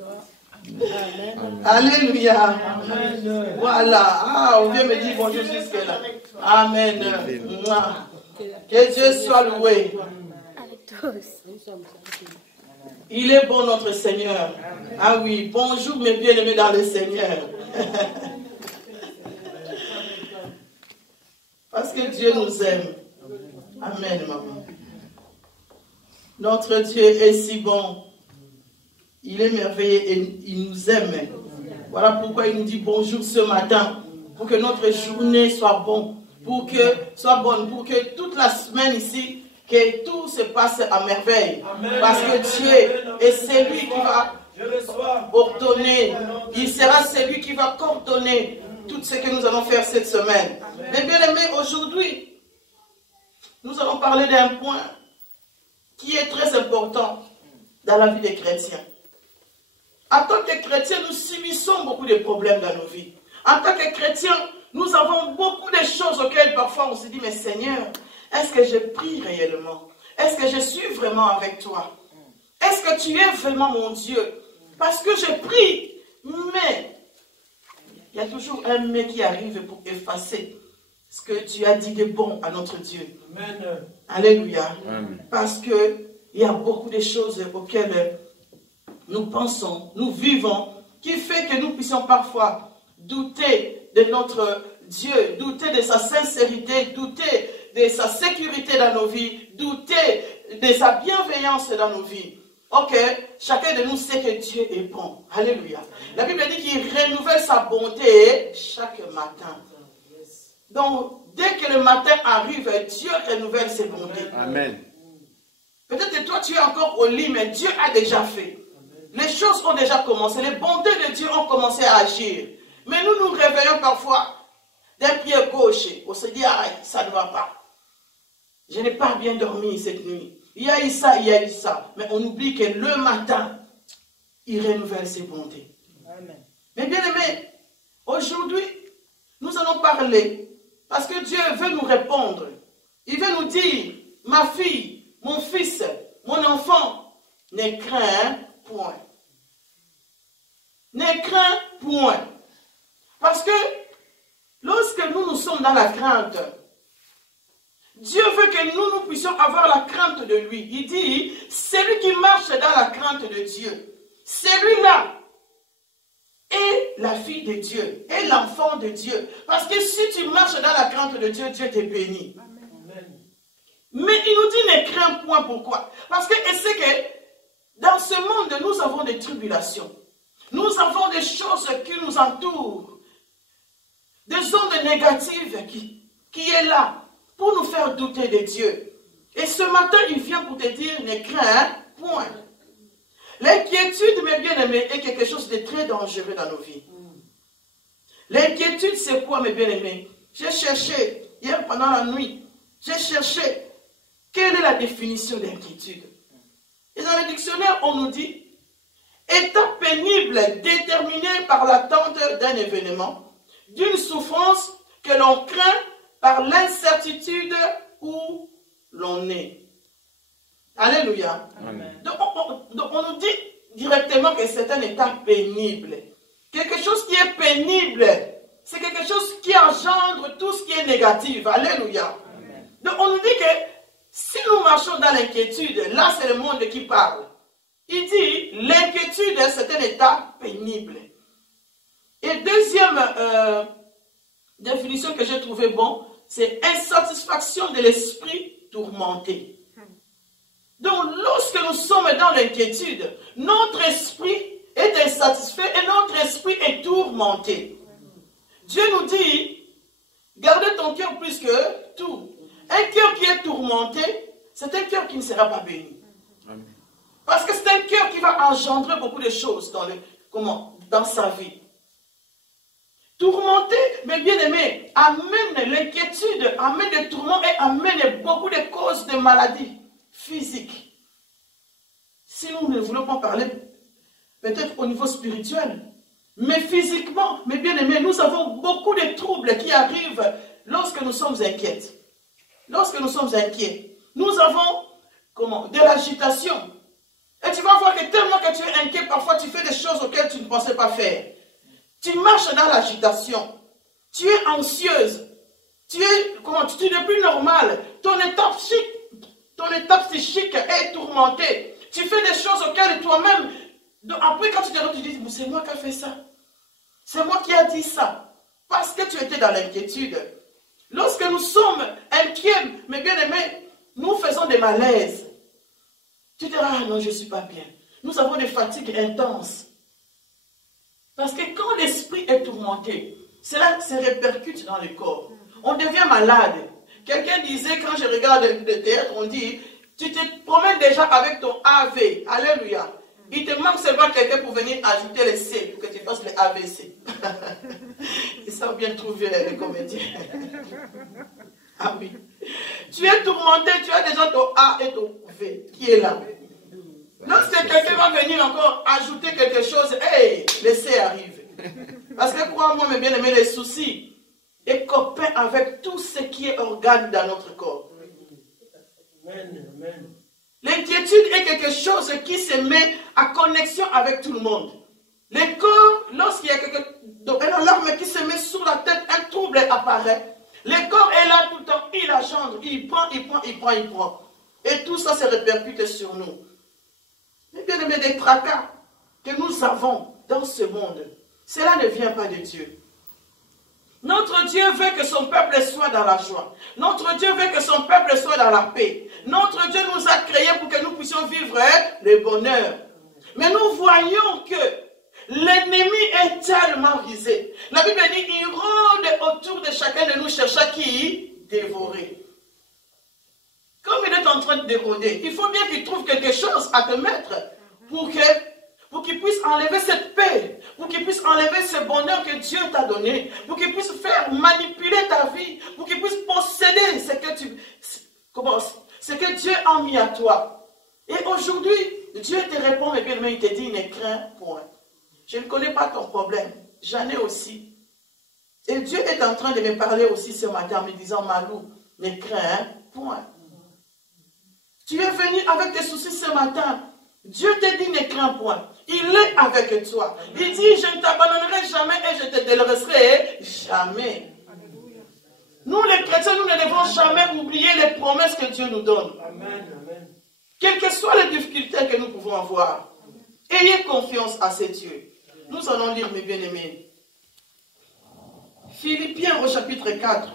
Amen. Alléluia. Amen. Voilà. Ah, on vient me dire bonjour jusque-là. Amen. Que Dieu soit loué. Il est bon notre Seigneur. Ah oui, bonjour mes bien-aimés dans le Seigneur. Parce que Dieu nous aime. Amen, maman. Notre Dieu est si bon. Il est merveilleux et il nous aime. Voilà pourquoi il nous dit bonjour ce matin. Pour que notre journée soit bonne. Pour que toute la semaine ici, que tout se passe à merveille. Amen. Parce que Dieu est celui qui va ordonner. Il sera celui qui va coordonner tout ce que nous allons faire cette semaine. Amen. Mais bien aimés, aujourd'hui, nous allons parler d'un point qui est très important dans la vie des chrétiens. En tant que chrétiens, nous subissons beaucoup de problèmes dans nos vies. En tant que chrétiens, nous avons beaucoup de choses auxquelles parfois on se dit, mais Seigneur, est-ce que je prie réellement? Est-ce que je suis vraiment avec toi? Est-ce que tu es vraiment mon Dieu? Parce que je prie, mais il y a toujours un mais qui arrive pour effacer ce que tu as dit de bon à notre Dieu. Amen. Alléluia. Amen. Parce qu'il y a beaucoup de choses auxquelles nous pensons, nous vivons, qui fait que nous puissions parfois douter de notre Dieu, douter de sa sincérité, douter de sa sécurité dans nos vies, douter de sa bienveillance dans nos vies. Ok, chacun de nous sait que Dieu est bon. Alléluia. La Bible dit qu'il renouvelle sa bonté chaque matin. Donc, dès que le matin arrive, Dieu renouvelle ses bontés. Amen. Peut-être que toi, tu es encore au lit, mais Dieu a déjà fait. Les choses ont déjà commencé. Les bontés de Dieu ont commencé à agir. Mais nous nous réveillons parfois d'un pied gauche. On se dit, ah, ça ne va pas. Je n'ai pas bien dormi cette nuit. Il y a eu ça, il y a eu ça. Mais on oublie que le matin, il renouvelle ses bontés. Amen. Mais bien aimé, aujourd'hui, nous allons parler. Parce que Dieu veut nous répondre. Il veut nous dire, ma fille, mon fils, mon enfant, ne crains point. Ne crains point. Parce que lorsque nous sommes dans la crainte, Dieu veut que nous puissions avoir la crainte de lui. Il dit, celui qui marche dans la crainte de Dieu, celui-là est la fille de Dieu, est l'enfant de Dieu. Parce que si tu marches dans la crainte de Dieu, Dieu te bénit. Amen. Mais il nous dit, ne crains point. Pourquoi? Parce que c'est que dans ce monde, nous avons des tribulations. Nous avons des choses qui nous entourent. Des ondes négatives qui est là pour nous faire douter de Dieu. Et ce matin, il vient pour te dire, ne crains point. L'inquiétude, mes bien-aimés, est quelque chose de très dangereux dans nos vies. L'inquiétude, c'est quoi, mes bien-aimés? J'ai cherché, hier pendant la nuit, j'ai cherché quelle est la définition d'inquiétude. Et dans le dictionnaire, on nous dit, état pénible déterminé par l'attente d'un événement, d'une souffrance que l'on craint par l'incertitude où l'on est. Alléluia. Amen. Donc on nous dit directement que c'est un état pénible. Quelque chose qui est pénible, c'est quelque chose qui engendre tout ce qui est négatif. Alléluia. Amen. Donc on nous dit que si nous marchons dans l'inquiétude, là c'est le monde qui parle. Il dit, l'inquiétude c'est un état pénible. Et deuxième définition que j'ai trouvée bon, c'est insatisfaction de l'esprit tourmenté. Donc, lorsque nous sommes dans l'inquiétude, notre esprit est insatisfait et notre esprit est tourmenté. Dieu nous dit, gardez ton cœur plus que tout. Un cœur qui est tourmenté, c'est un cœur qui ne sera pas béni. Parce que c'est un cœur qui va engendrer beaucoup de choses dans sa vie. Tourmenté, mais bien aimé, amène l'inquiétude, amène des tourments et amène beaucoup de causes de maladies physiques. Si nous ne voulons pas parler, peut-être au niveau spirituel, mais physiquement, mais bien aimé, nous avons beaucoup de troubles qui arrivent lorsque nous sommes inquiets. Lorsque nous sommes inquiets, nous avons de l'agitation. Et tu vas voir que tellement que tu es inquiet, parfois tu fais des choses auxquelles tu ne pensais pas faire. Tu marches dans l'agitation. Tu es anxieuse. Tu n'es plus normal. Ton état psychique est tourmenté. Tu fais des choses auxquelles toi-même, après quand tu te rends, tu dis, c'est moi qui ai fait ça. C'est moi qui ai dit ça. Parce que tu étais dans l'inquiétude. Lorsque nous sommes inquiets, mes bien-aimés, nous faisons des malaises. Tu diras, ah non, je ne suis pas bien. Nous avons des fatigues intenses. Parce que quand l'esprit est tourmenté, cela se répercute dans le corps. On devient malade. Quelqu'un disait, quand je regarde le théâtre, on dit, tu te promènes déjà avec ton AV. Alléluia. Il te manque seulement quelqu'un pour venir ajouter les C, pour que tu fasses les AVC. Ils savent bien trouver les comédiens. Ah oui. Tu es tourmenté, tu as déjà ton A et ton V qui est là. Lorsque quelqu'un va venir encore ajouter quelque chose, hey, le C arrive. Parce que crois-moi, mes bien-aimés, les soucis est copain avec tout ce qui est organe dans notre corps. L'inquiétude est quelque chose qui se met à connexion avec tout le monde. Le corps, lorsqu'il y a une alarme qui se met sur la tête, un trouble apparaît. Le corps est là tout le temps, il engendre, il prend. Et tout ça se répercute sur nous. Mais bien aimé, des tracas que nous avons dans ce monde, cela ne vient pas de Dieu. Notre Dieu veut que son peuple soit dans la joie. Notre Dieu veut que son peuple soit dans la paix. Notre Dieu nous a créés pour que nous puissions vivre le bonheur. Mais nous voyons que l'ennemi est tellement risé. La Bible dit qu'il rôde autour de chacun de nous, cherchant qui dévorer. Comme il est en train de rôder, il faut bien qu'il trouve quelque chose à te mettre pour qu'il puisse enlever cette paix, pour qu'il puisse enlever ce bonheur que Dieu t'a donné, pour qu'il puisse faire manipuler ta vie, pour qu'il puisse posséder ce que Dieu a mis à toi. Et aujourd'hui, Dieu te répond, mais bien, il te dit, ne crains point. Je ne connais pas ton problème, j'en ai aussi. Et Dieu est en train de me parler aussi ce matin en me disant, Malou, ne crains point. Tu es venu avec tes soucis ce matin. Dieu te dit, ne crains point. Il est avec toi. Il dit, je ne t'abandonnerai jamais et je te délaisserai jamais. Nous les chrétiens, nous ne devons jamais oublier les promesses que Dieu nous donne. Amen. Quelles que soient les difficultés que nous pouvons avoir, ayez confiance à ces dieux. Nous allons lire, mes bien-aimés, Philippiens au chapitre 4.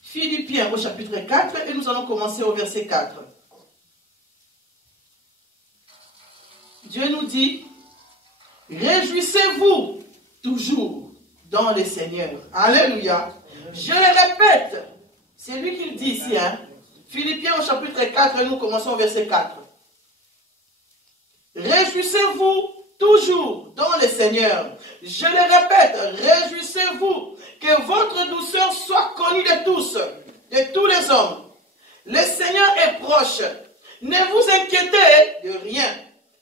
Philippiens au chapitre 4 et nous allons commencer au verset 4. Dieu nous dit, réjouissez-vous toujours dans le Seigneur. Alléluia. Je le répète, c'est lui qui le dit ici. Philippiens au chapitre 4 et nous commençons au verset 4. Réjouissez-vous toujours dans le Seigneur. Je le répète, réjouissez-vous. Que votre douceur soit connue de tous les hommes. Le Seigneur est proche. Ne vous inquiétez de rien,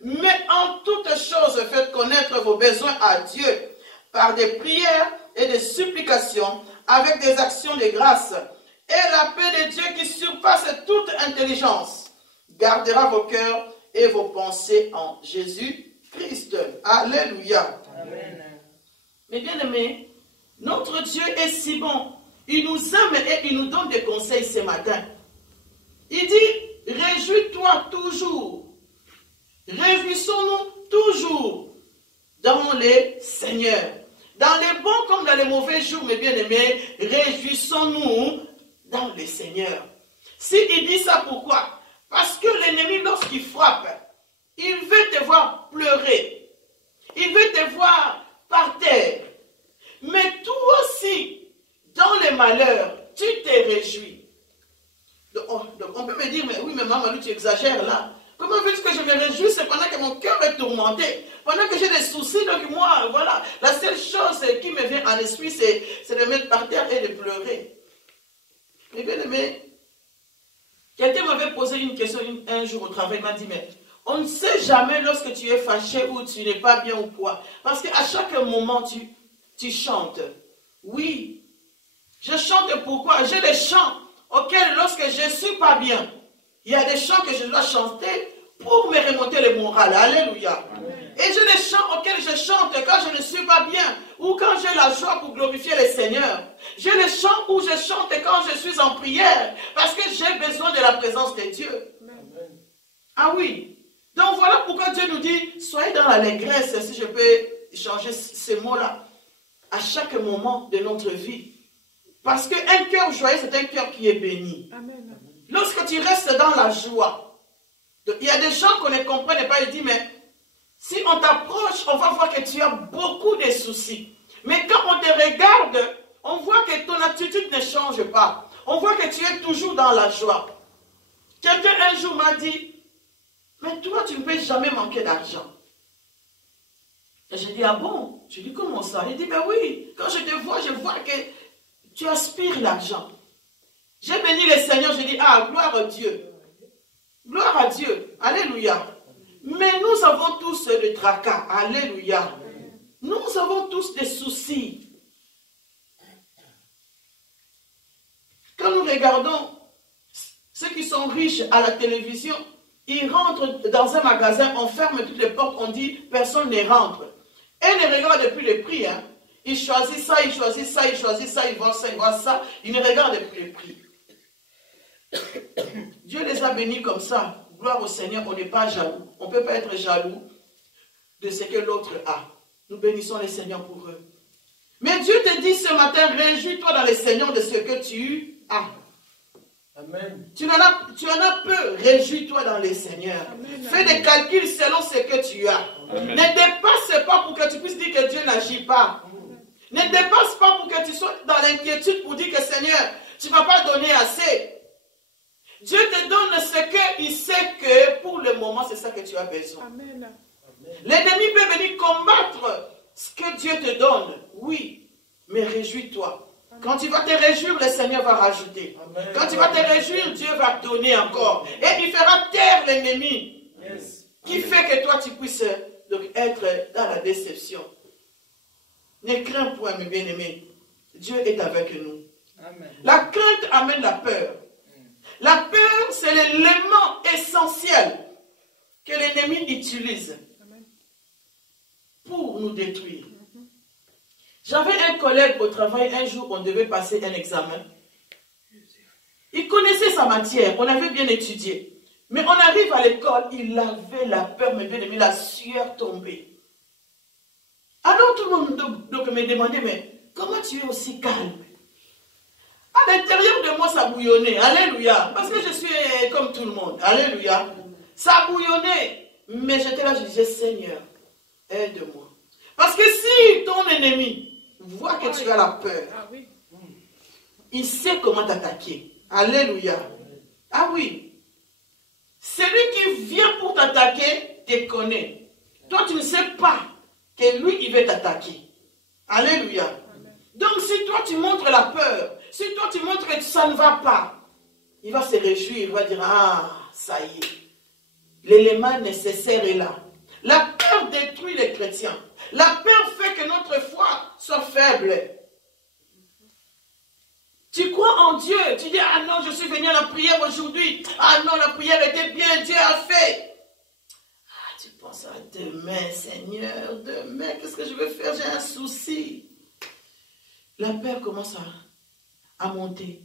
mais en toutes choses faites connaître vos besoins à Dieu par des prières et des supplications avec des actions de grâce. Et la paix de Dieu qui surpasse toute intelligence gardera vos cœurs et vos pensées en Jésus-Christ. Alléluia. Amen. Mes bien-aimés, notre Dieu est si bon. Il nous aime et il nous donne des conseils ce matin. Il dit, réjouis-toi toujours. Réjouissons-nous toujours dans les Seigneurs. Dans les bons comme dans les mauvais jours, mes bien-aimés, réjouissons-nous dans les Seigneurs. S'il dit ça, pourquoi? Parce que l'ennemi, lorsqu'il frappe, il veut te voir pleurer. Il veut te voir par terre. Mais toi aussi, dans les malheurs, tu te réjouis. Donc on peut me dire, mais oui, mais maman, tu exagères là. Comment veux-tu que je me réjouisse pendant que mon cœur est tourmenté? Pendant que j'ai des soucis, donc moi, voilà. La seule chose qui me vient en esprit, c'est de mettre par terre et de pleurer. Mais bien aimé, quelqu'un m'avait posé une question un jour au travail, il m'a dit, mais on ne sait jamais lorsque tu es fâché ou tu n'es pas bien ou quoi. Parce qu'à chaque moment, tu chantes. Oui. Je chante pourquoi? J'ai des chants auxquels, lorsque je ne suis pas bien, il y a des chants que je dois chanter pour me remonter le moral. Alléluia. Et j'ai des chants auxquels je chante quand je ne suis pas bien ou quand j'ai la joie pour glorifier le Seigneur. J'ai des chants où je chante quand je suis en prière parce que j'ai besoin de la présence de Dieu. Amen. Ah oui. Donc voilà pourquoi Dieu nous dit, soyez dans l'allégresse, si je peux changer ces mots-là, à chaque moment de notre vie. Parce qu'un cœur joyeux, c'est un cœur qui est béni. Amen. Lorsque tu restes dans la joie, il y a des gens qu'on ne comprenne pas, ils disent, mais si on t'approche, on va voir que tu as beaucoup de soucis. Mais quand on te regarde, on voit que ton attitude ne change pas. On voit que tu es toujours dans la joie. Quelqu'un un jour m'a dit, mais toi, tu ne peux jamais manquer d'argent. Et j'ai dit, ah bon? Je dis, comment ça? Il dit, ben oui, quand je te vois, je vois que tu aspires l'argent. J'ai béni le Seigneur, je dis, ah, gloire à Dieu. Gloire à Dieu. Alléluia. Mais nous avons tous le tracas. Alléluia. Nous avons tous des soucis. Quand nous regardons ceux qui sont riches à la télévision, ils rentrent dans un magasin, on ferme toutes les portes, on dit personne ne rentre. Et ils ne regardent plus les prix. Hein. Ils choisissent ça, ils choisissent ça, ils choisissent ça, ils voient ça, ils voient ça. Ils ne regardent plus les prix. Dieu les a bénis comme ça. Gloire au Seigneur, on n'est pas jaloux. On ne peut pas être jaloux de ce que l'autre a. Nous bénissons le Seigneur pour eux. Mais Dieu te dit ce matin, réjouis-toi dans le Seigneur de ce que tu as. Amen. Tu en as peu, réjouis-toi dans le Seigneur. Amen. Fais des calculs selon ce que tu as. Amen. Ne dépasse pas pour que tu puisses dire que Dieu n'agit pas. Amen. Ne dépasse pas pour que tu sois dans l'inquiétude pour dire que Seigneur, tu ne m'as pas donné assez. Dieu te donne ce qu'il sait que pour le moment, c'est ça que tu as besoin. L'ennemi peut venir combattre ce que Dieu te donne. Oui, mais réjouis-toi. Quand tu vas te réjouir, le Seigneur va rajouter. Amen. Quand tu vas te réjouir, Dieu va te donner encore. Et il fera taire l'ennemi. Yes. Qui fait que toi, tu puisses donc, être dans la déception. Ne crains point, mes bien-aimés. Dieu est avec nous. Amen. La crainte amène la peur. La peur, c'est l'élément essentiel que l'ennemi utilise pour nous détruire. J'avais un collègue au travail, un jour, on devait passer un examen. Il connaissait sa matière, on avait bien étudié. Mais on arrive à l'école, il avait la peur, mais bien aimé, la sueur tombée. Alors tout le monde donc, me demandait, mais comment tu es aussi calme? À l'intérieur de moi, ça bouillonnait. Alléluia. Parce que je suis comme tout le monde. Alléluia. Ça bouillonnait. Mais j'étais là, je disais, Seigneur, aide-moi. Parce que si ton ennemi voit que tu as la peur, il sait comment t'attaquer. Alléluia. Ah oui. Celui qui vient pour t'attaquer te connaît. Toi, tu ne sais pas que lui, il veut t'attaquer. Alléluia. Donc, si toi, tu montres la peur, si toi, tu montres que ça ne va pas, il va se réjouir, il va dire, ah, ça y est. L'élément nécessaire est là. La peur détruit les chrétiens. La peur fait que notre foi soit faible. Tu crois en Dieu. Tu dis, ah non, je suis venu à la prière aujourd'hui. Ah non, la prière était bien, Dieu a fait. Ah, tu penses à demain, Seigneur, demain, qu'est-ce que je vais faire? J'ai un souci. La peur commence à monter.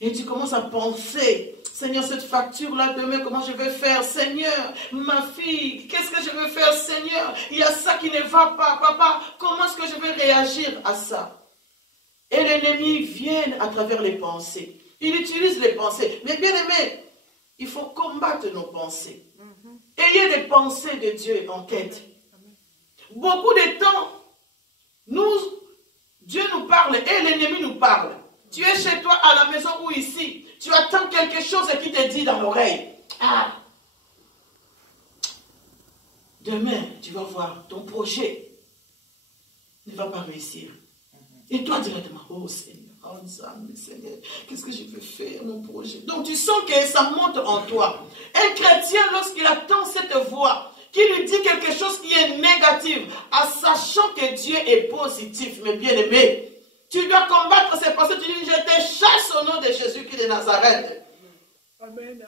Et tu commences à penser, Seigneur, cette facture-là, demain, comment je vais faire? Seigneur, ma fille, qu'est-ce que je vais faire? Seigneur, il y a ça qui ne va pas. Papa, comment est-ce que je vais réagir à ça? Et l'ennemi vient à travers les pensées. Il utilise les pensées. Mais bien aimé, il faut combattre nos pensées. Ayez des pensées de Dieu en tête. Beaucoup de temps, Dieu nous parle et l'ennemi nous parle. Tu es chez toi à la maison ou ici. Tu attends quelque chose qui te dit dans l'oreille. Ah, demain, tu vas voir, ton projet ne va pas réussir. Et toi directement, oh Seigneur, oh Seigneur, qu'est-ce que je vais faire, mon projet? Donc tu sens que ça monte en toi. Un chrétien, lorsqu'il attend cette voix, qui lui dit quelque chose qui est négatif, en sachant que Dieu est positif, mes bien-aimés, Tu dois combattre ces pensées. Tu dis, je te chasse au nom de Jésus-Christ de Nazareth. Amen.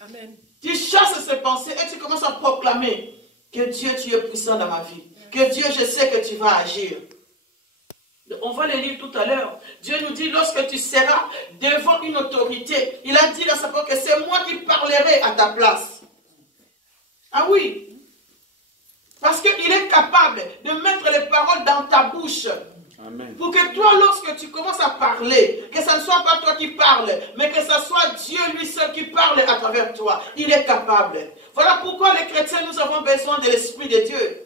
Amen. Tu chasses ces pensées et tu commences à proclamer que Dieu, tu es puissant dans ma vie. Que Dieu, je sais que tu vas agir. On va le lire tout à l'heure. Dieu nous dit, lorsque tu seras devant une autorité, il a dit dans sa parole que c'est moi qui parlerai à ta place. Ah oui. Parce qu'il est capable de mettre les paroles dans ta bouche. Amen. Pour que toi, lorsque tu commences à parler, que ce ne soit pas toi qui parles, mais que ce soit Dieu lui seul qui parle à travers toi. Il est capable. Voilà pourquoi les chrétiens, nous avons besoin de l'Esprit de Dieu.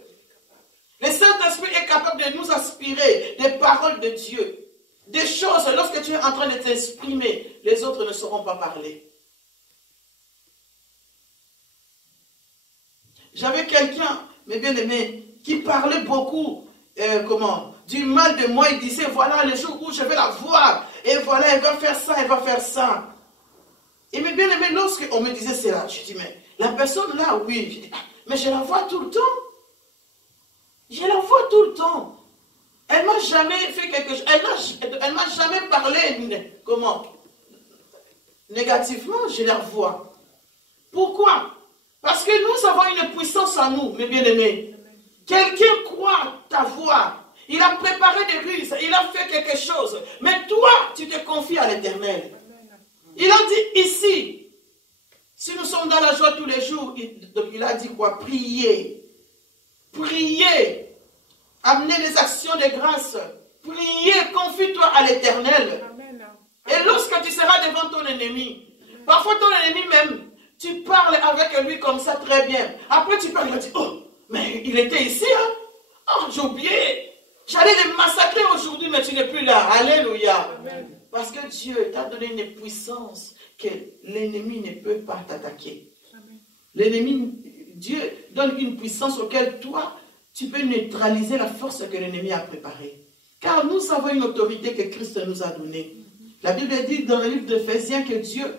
Le Saint-Esprit est capable de nous inspirer des paroles de Dieu. Des choses, lorsque tu es en train de t'exprimer, les autres ne sauront pas parler. J'avais quelqu'un, mes bien-aimés, qui parlait beaucoup, du mal de moi. Il disait, voilà, le jour où je vais la voir, et voilà, elle va faire ça, elle va faire ça. Et mes bien-aimés, lorsqu'on me disait cela, je dis, mais la personne là, oui, je dis, mais je la vois tout le temps. Je la vois tout le temps. Elle ne m'a jamais fait quelque chose. Elle m'a jamais parlé, négativement, je la vois. Pourquoi? Parce que nous avons une puissance en nous, mes bien-aimés. Quelqu'un croit ta voix. Il a préparé des ruses. Il a fait quelque chose. Mais toi, tu te confies à l'Éternel. Il a dit ici, si nous sommes dans la joie tous les jours, il a dit quoi? Priez. Priez. Amenez des actions de grâce. Priez. Confie-toi à l'Éternel. Et lorsque tu seras devant ton ennemi, parfois ton ennemi même, tu parles avec lui comme ça très bien. Après tu parles, il va dire, oh, mais il était ici, hein? Oh, j'ai oublié. J'allais le massacrer aujourd'hui, mais tu n'es plus là. Alléluia. Amen. Parce que Dieu t'a donné une puissance que l'ennemi ne peut pas t'attaquer. L'ennemi, Dieu donne une puissance auquel toi, tu peux neutraliser la force que l'ennemi a préparée. Car nous avons une autorité que Christ nous a donnée. La Bible dit dans le livre d'Éphésiens que Dieu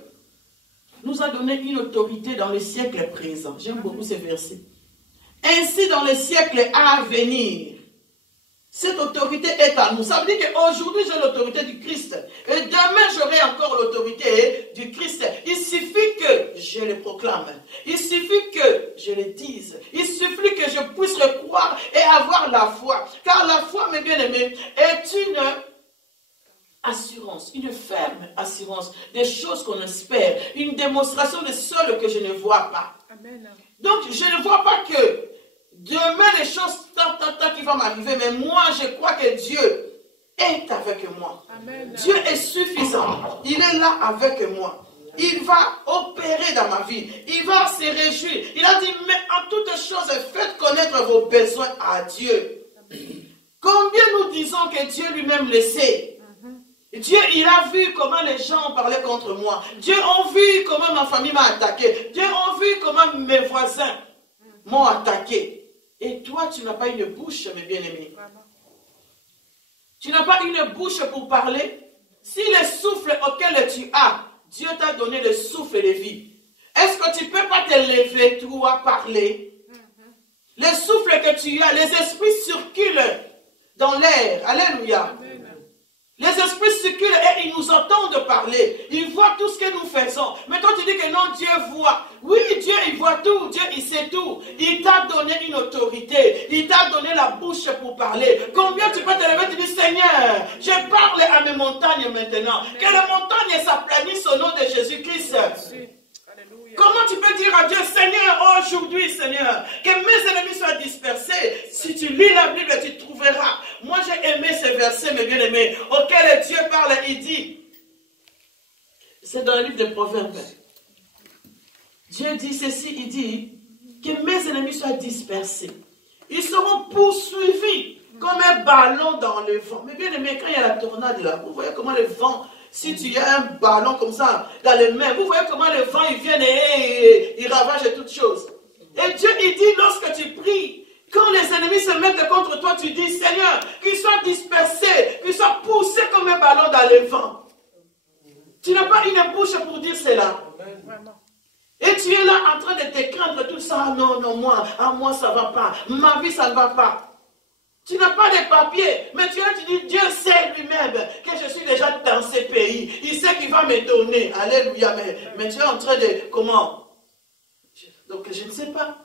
nous a donné une autorité dans le siècle présent. J'aime beaucoup ces versets. Ainsi, dans le siècle à venir, cette autorité est à nous. Ça veut dire qu'aujourd'hui, j'ai l'autorité du Christ. Et demain, j'aurai encore l'autorité du Christ. Il suffit que je le proclame. Il suffit que je le dise. Il suffit que je puisse le croire et avoir la foi. Car la foi, mes bien-aimés, est une assurance, une ferme assurance des choses qu'on espère. Une démonstration de ce que je ne vois pas. Amen. Donc, je ne vois pas que demain, les choses qui vont m'arriver, mais moi, je crois que Dieu est avec moi. Amen. Dieu est suffisant. Il est là avec moi. Il va opérer dans ma vie. Il va se réjouir. Il a dit, mais en toutes choses, faites connaître vos besoins à Dieu. Combien nous disons que Dieu lui-même le sait? Dieu, il a vu comment les gens parlaient contre moi. Dieu a vu comment ma famille m'a attaqué. Dieu a vu comment mes voisins m'ont attaqué. Et toi, tu n'as pas une bouche, mes bien-aimés. Tu n'as pas une bouche pour parler. Si le souffle auquel tu as, Dieu t'a donné le souffle de vie. Est-ce que tu ne peux pas te lever, toi, parler? Le souffle que tu as, les esprits circulent dans l'air. Alléluia. Les esprits circulent et ils nous entendent parler. Ils voient tout ce que nous faisons. Mais toi tu dis que non, Dieu voit. Oui, Dieu il voit tout. Dieu il sait tout. Il t'a donné une autorité. Il t'a donné la bouche pour parler. Combien tu peux te lever et te dire, Seigneur, je parle à mes montagnes maintenant. Que les montagnes s'aplanissent au nom de Jésus-Christ. Comment tu peux dire à Dieu, Seigneur, aujourd'hui, Seigneur, que mes ennemis soient dispersés? Si tu lis la Bible, tu trouveras. Moi, j'ai aimé ces versets, mes bien-aimés, auxquels Dieu parle. Il dit, c'est dans le livre des Proverbes. Dieu dit ceci, il dit, que mes ennemis soient dispersés. Ils seront poursuivis comme un ballon dans le vent. Mais bien aimé, quand il y a la tornade là, vous voyez comment le vent, si tu as un ballon comme ça dans les mains, vous voyez comment le vent il vient et il ravage toutes choses. Et Dieu il dit, lorsque tu pries, quand les ennemis se mettent contre toi, tu dis, Seigneur, qu'ils soient dispersés, qu'ils soient poussés comme un ballon dans le vent. Tu n'as pas une bouche pour dire cela. Et tu es là en train de te craindre tout ça. Non, non, moi ça ne va pas. Ma vie, ça ne va pas. Tu n'as pas de papiers, mais tu dis, Dieu sait lui-même que je suis déjà dans ce pays. Il sait qu'il va me donner. Alléluia. Mais tu es en train de... Comment? Donc, je ne sais pas.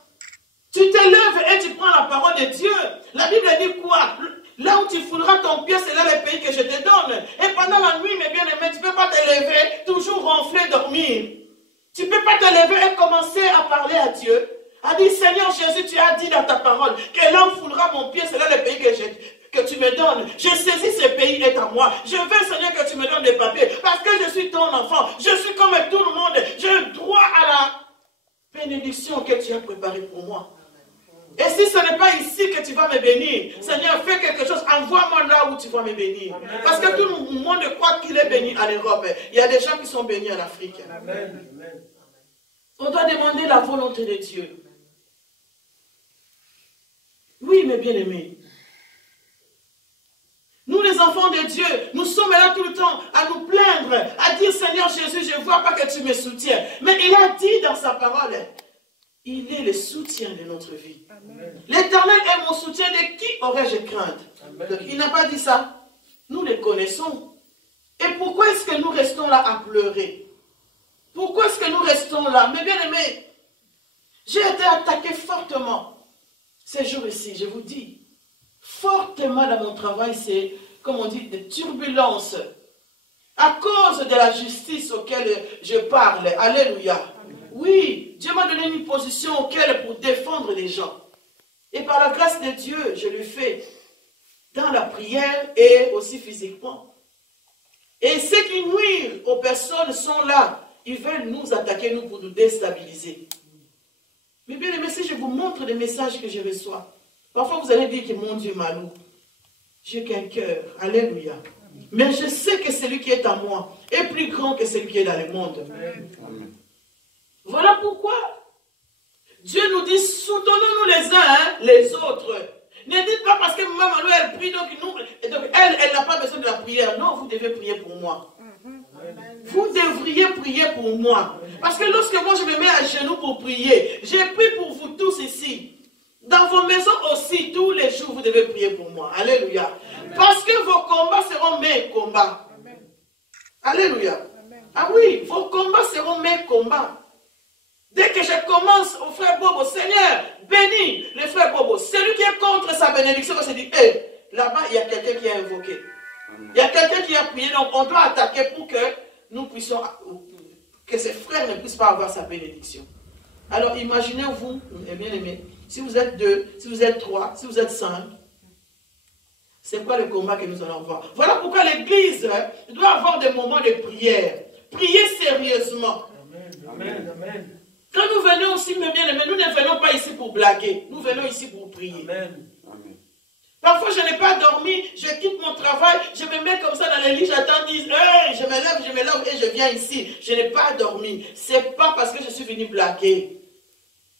Tu te lèves et tu prends la parole de Dieu. La Bible dit quoi? Là où tu fouleras ton pied, c'est là le pays que je te donne. Et pendant la nuit, mes bien-aimés, tu ne peux pas te lever, toujours ronfler, dormir. Tu ne peux pas te lever et commencer à parler à Dieu. A dit, Seigneur Jésus, tu as dit dans ta parole que là où foulera mon pied, c'est là le pays que tu me donnes. Je saisis ce pays est à moi. Je veux, Seigneur, que tu me donnes des papiers. Parce que je suis ton enfant. Je suis comme tout le monde. J'ai le droit à la bénédiction que tu as préparée pour moi. Et si ce n'est pas ici que tu vas me bénir, Seigneur, fais quelque chose. Envoie-moi là où tu vas me bénir. Parce que tout le monde croit qu'il est béni en Europe. Il y a des gens qui sont bénis en Afrique. Amen. On doit demander la volonté de Dieu. Oui, mes bien-aimés. Nous, les enfants de Dieu, nous sommes là tout le temps à nous plaindre, à dire, Seigneur Jésus, je ne vois pas que tu me soutiens. Mais il a dit dans sa parole, il est le soutien de notre vie. L'Éternel est mon soutien, de qui aurais-je crainte? Donc, il n'a pas dit ça. Nous les connaissons. Et pourquoi est-ce que nous restons là à pleurer? Pourquoi est-ce que nous restons là? Mes bien-aimés, j'ai été attaqué fortement. Ces jours-ci, je vous dis, fortement dans mon travail, c'est, comme on dit, des turbulences. À cause de la justice auquel je parle. Alléluia. Oui, Dieu m'a donné une position auquel pour défendre les gens. Et par la grâce de Dieu, je le fais dans la prière et aussi physiquement. Et ceux qui nuisent aux personnes sont là. Ils veulent nous attaquer, nous, pour nous déstabiliser. Mais bien aimé, si je vous montre les messages que je reçois, parfois vous allez dire que mon Dieu m'a loué. J'ai qu'un cœur. Alléluia. Mais je sais que celui qui est en moi est plus grand que celui qui est dans le monde. Amen. Voilà pourquoi Dieu nous dit, soutenons-nous les uns les autres. Ne dites pas parce que maman, elle prie, donc elle n'a pas besoin de la prière. Non, vous devez prier pour moi. Vous devriez prier pour moi. Parce que lorsque moi je me mets à genoux pour prier, j'ai prié pour vous tous ici. Dans vos maisons aussi, tous les jours, vous devez prier pour moi. Alléluia. Amen. Parce que vos combats seront mes combats. Amen. Alléluia. Amen. Ah oui, vos combats seront mes combats. Dès que je commence au frère Bobo, Seigneur, bénis le frère Bobo. Celui qui est contre sa bénédiction va se dire, hé, là-bas, il y a quelqu'un qui a invoqué. Il y a quelqu'un qui a prié, donc on doit attaquer pour que nous puissions, que ses frères ne puissent pas avoir sa bénédiction. Alors imaginez-vous, bien aimés, si vous êtes 2, si vous êtes 3, si vous êtes 5, c'est quoi le combat que nous allons voir? Voilà pourquoi l'Église doit avoir des moments de prière. Priez sérieusement. Amen. Amen. Quand nous venons aussi, mes bien-aimés, nous ne venons pas ici pour blaguer. Nous venons ici pour prier. Amen. Parfois, je n'ai pas dormi, je quitte mon travail, je me mets comme ça dans le lit, j'attends, disent, hey, je me lève et je viens ici. Je n'ai pas dormi. Ce n'est pas parce que je suis venu blaguer.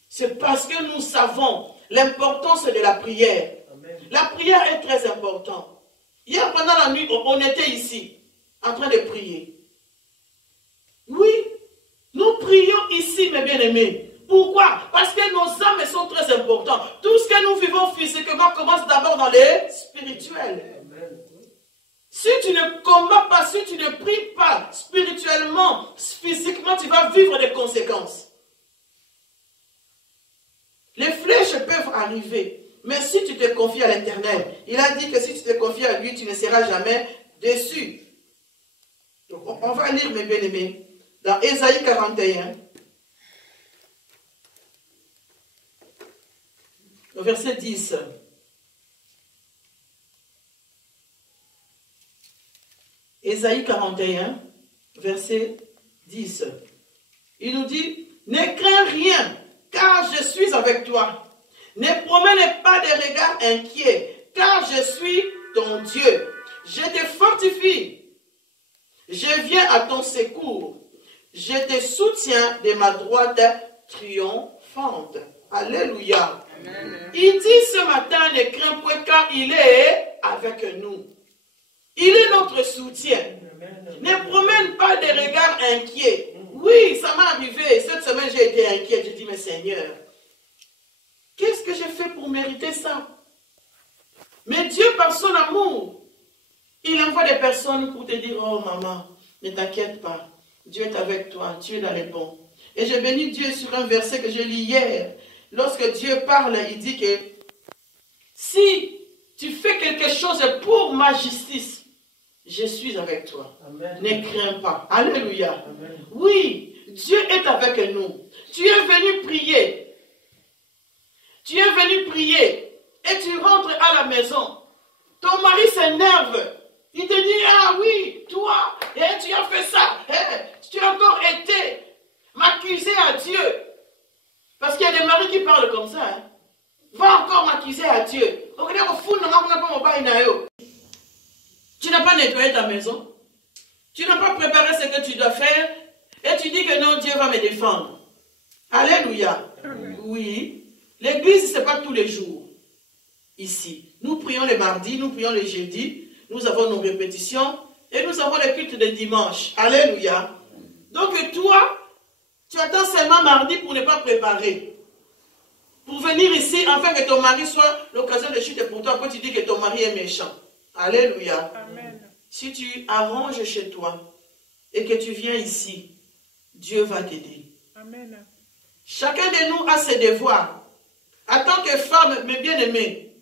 C'est parce que nous savons l'importance de la prière. Amen. La prière est très importante. Hier, pendant la nuit, on était ici, en train de prier. Oui, nous prions ici, mes bien-aimés. Pourquoi? Parce que nos âmes sont très importantes. Tout ce que nous vivons physiquement commence d'abord dans les spirituels. Amen. Si tu ne combats pas, si tu ne pries pas spirituellement, physiquement, tu vas vivre des conséquences. Les flèches peuvent arriver, mais si tu te confies à l'Éternel, il a dit que si tu te confies à lui, tu ne seras jamais déçu. Donc, on va lire, mes bien-aimés, dans Ésaïe 41, au verset 10. Ésaïe 41, verset 10. Il nous dit, ne crains rien, car je suis avec toi. Ne promène pas de regards inquiets, car je suis ton Dieu. Je te fortifie. Je viens à ton secours. Je te soutiens de ma droite triomphante. Alléluia. Amen. Il dit ce matin, ne crains point, car il est avec nous. Il est notre soutien. Amen. Ne promène pas de regards inquiets. Oui, ça m'est arrivé. Cette semaine, j'ai été inquiet. J'ai dit, mais Seigneur, qu'est-ce que j'ai fait pour mériter ça? Mais Dieu, par son amour, il envoie des personnes pour te dire, oh maman, ne t'inquiète pas, Dieu est avec toi, tu es dans les bons. Et j'ai béni Dieu sur un verset que j'ai lu hier. Lorsque Dieu parle, il dit que si tu fais quelque chose pour ma justice, je suis avec toi. Amen. Ne crains pas. Alléluia. Amen. Oui, Dieu est avec nous. Tu es venu prier. Tu es venu prier et tu rentres à la maison. Ton mari s'énerve. Il te dit, ah oui, toi, tu as fait ça. Tu as encore été m'accuser à Dieu. Parce qu'il y a des maris qui parlent comme ça. Hein. Va encore m'accuser à Dieu. Tu n'as pas nettoyé ta maison. Tu n'as pas préparé ce que tu dois faire. Et tu dis que non, Dieu va me défendre. Alléluia. Oui. L'église, ce n'est pas tous les jours. Ici. Nous prions les mardis, nous prions les jeudis. Nous avons nos répétitions. Et nous avons les cultes de dimanche. Alléluia. Donc toi, tu attends seulement mardi pour ne pas préparer. Pour venir ici, afin que ton mari soit l'occasion de chute pour toi. Après tu dis que ton mari est méchant. Alléluia. Amen. Si tu arranges chez toi et que tu viens ici, Dieu va t'aider. Amen. Chacun de nous a ses devoirs. En tant que femme, mes bien-aimés,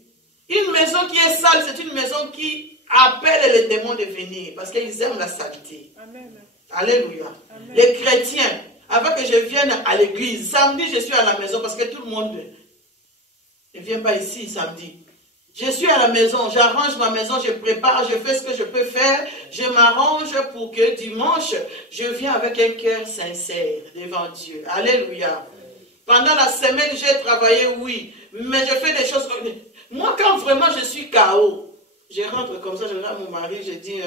une maison qui est sale, c'est une maison qui appelle les démons de venir parce qu'ils aiment la saleté. Amen. Alléluia. Amen. Les chrétiens, avant que je vienne à l'église, samedi je suis à la maison parce que tout le monde ne vient pas ici samedi. Je suis à la maison, j'arrange ma maison, je prépare, je fais ce que je peux faire, je m'arrange pour que dimanche, je viens avec un cœur sincère devant Dieu. Alléluia. Pendant la semaine, j'ai travaillé, oui, mais je fais des choses. Moi, quand vraiment je suis KO, je rentre comme ça, je regarde mon mari, je dis,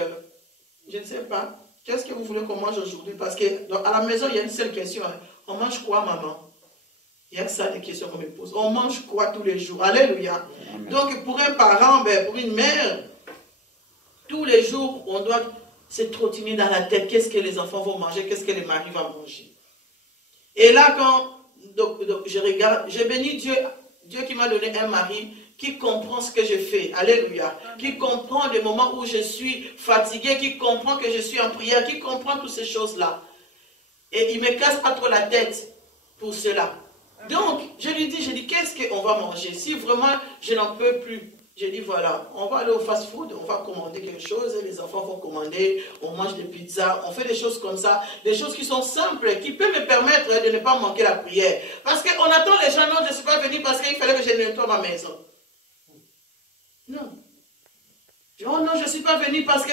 je ne sais pas, qu'est-ce que vous voulez qu'on mange aujourd'hui? Parce que à la maison, il y a une seule question. Hein. On mange quoi, maman? Il y a ça des questions qu'on me pose. On mange quoi tous les jours? Alléluia. Amen. Donc, pour un parent, pour une mère, tous les jours, on doit se trottiner dans la tête. Qu'est-ce que les enfants vont manger? Qu'est-ce que les maris vont manger? Et là, quand je regarde, j'ai béni Dieu, Dieu qui m'a donné un mari qui comprend ce que je fais. Alléluia. Amen. Qui comprend des moments où je suis fatigué, qui comprend que je suis en prière, qui comprend toutes ces choses-là. Et il ne me casse pas trop la tête pour cela. Donc, je lui dis, qu'est-ce qu'on va manger? Si vraiment je n'en peux plus, je dis, voilà, on va aller au fast-food, on va commander quelque chose, et les enfants vont commander, on mange des pizzas, on fait des choses comme ça, des choses qui sont simples, qui peuvent me permettre de ne pas manquer la prière. Parce qu'on attend les gens, non, je ne suis pas venu parce qu'il fallait que je nettoie ma maison. Non. Oh non, je ne suis pas venu parce que.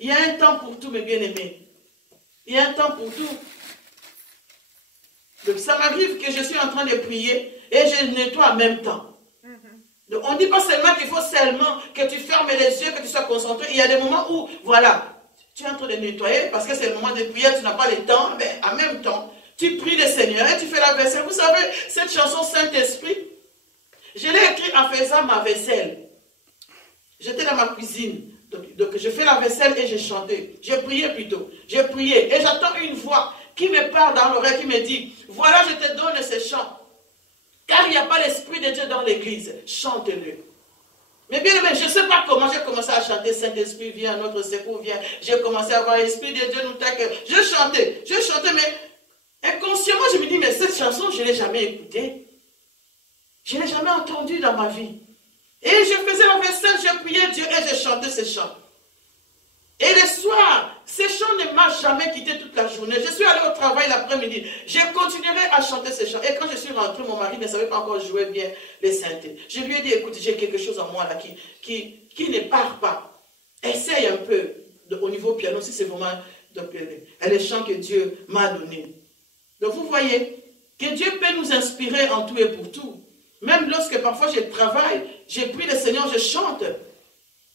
Il y a un temps pour tout, mes bien-aimés. Il y a un temps pour tout. Donc, ça m'arrive que je suis en train de prier et je nettoie en même temps. Donc, on ne dit pas seulement qu'il faut seulement que tu fermes les yeux, que tu sois concentré. Il y a des moments où, voilà, tu es en train de nettoyer parce que c'est le moment de prière, tu n'as pas le temps, mais en même temps, tu pries le Seigneur et tu fais la vaisselle. Vous savez, cette chanson Saint-Esprit, je l'ai écrite en faisant ma vaisselle. J'étais dans ma cuisine. Donc, je fais la vaisselle et je chantais. Je priais plutôt. Je priais et j'entends une voix qui me parle dans l'oreille, qui me dit, voilà, je te donne ce chant. Car il n'y a pas l'Esprit de Dieu dans l'église. Chante-le. Mais bien aimé, je ne sais pas comment j'ai commencé à chanter. Saint-Esprit, viens, notre secours, viens. J'ai commencé à voir l'Esprit de Dieu nous t'accueille. Je chantais, mais inconsciemment, je me dis, mais cette chanson, je ne l'ai jamais écoutée. Je ne l'ai jamais entendue dans ma vie. Et je faisais la vaisselle, je priais Dieu et je chantais ces chants. Et le soir, ces chants ne m'ont jamais quitté toute la journée. Je suis allé au travail l'après-midi. Je continuerai à chanter ces chants. Et quand je suis rentré, mon mari ne savait pas encore jouer bien les synthés. Je lui ai dit, écoute, j'ai quelque chose en moi là qui ne part pas. Essaye un peu au niveau piano, si c'est vraiment les chants que Dieu m'a donnés. Donc vous voyez que Dieu peut nous inspirer en tout et pour tout. Même lorsque parfois je travaille, j'ai pris le Seigneur, je chante.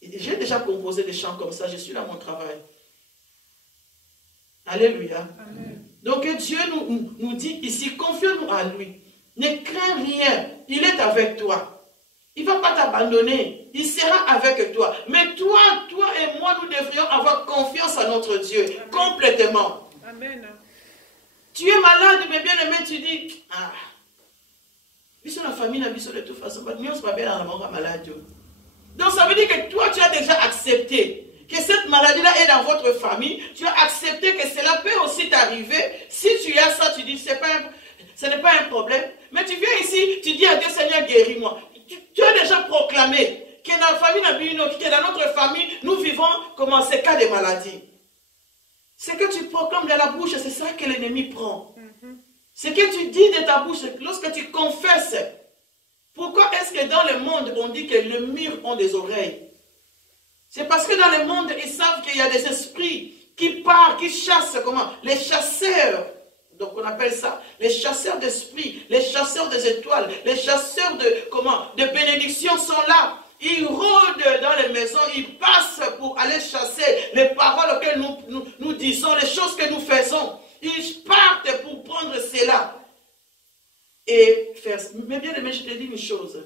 J'ai déjà composé des chants comme ça, je suis dans mon travail. Alléluia. Amen. Donc Dieu nous dit ici, confie-nous à lui. Ne crains rien, il est avec toi. Il ne va pas t'abandonner, il sera avec toi. Mais toi et moi, nous devrions avoir confiance en notre Dieu, Amen. Complètement. Amen. Tu es malade, mais bien aimé, tu dis, ah, bisous la famille, bisous de toute façon, nous ne sommes pas bien dans la mort malade. Donc ça veut dire que toi, tu as déjà accepté que cette maladie-là est dans votre famille. Tu as accepté que cela peut aussi t'arriver. Si tu as ça, tu dis, ce n'est pas un problème. Mais tu viens ici, tu dis à Dieu, Seigneur, guéris-moi. Tu as déjà proclamé que dans la famille, que dans notre famille, nous vivons comme ces cas de maladie. Ce que tu proclames de la bouche, c'est ça que l'ennemi prend. Ce que tu dis de ta bouche, lorsque tu confesses. Pourquoi est-ce que dans le monde, on dit que les murs ont des oreilles? C'est parce que dans le monde, ils savent qu'il y a des esprits qui partent, qui chassent, comment? Les chasseurs. Donc on appelle ça les chasseurs d'esprits, les chasseurs des étoiles, les chasseurs de bénédictions sont là. Ils rôdent dans les maisons, ils passent pour aller chasser les paroles auxquelles nous disons, les choses que nous faisons. Ils partent pour prendre cela. Et faire. Mais bien aimé, je te dis une chose.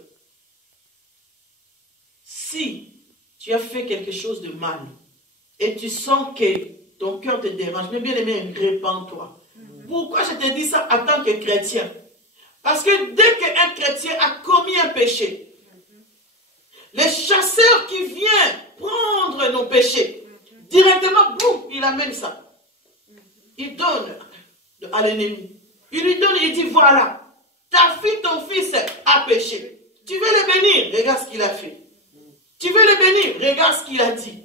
Si tu as fait quelque chose de mal et tu sens que ton cœur te dérange, mais bien aimé, répands-toi. Pourquoi je te dis ça en tant que chrétien? Parce que dès qu'un chrétien a commis un péché, les chasseurs qui viennent prendre nos péchés, directement, boum, il amène ça. Il donne à l'ennemi. Il lui donne, il dit, voilà, ta fille, ton fils a péché. Tu veux le bénir? Regarde ce qu'il a fait. Tu veux le bénir? Regarde ce qu'il a dit.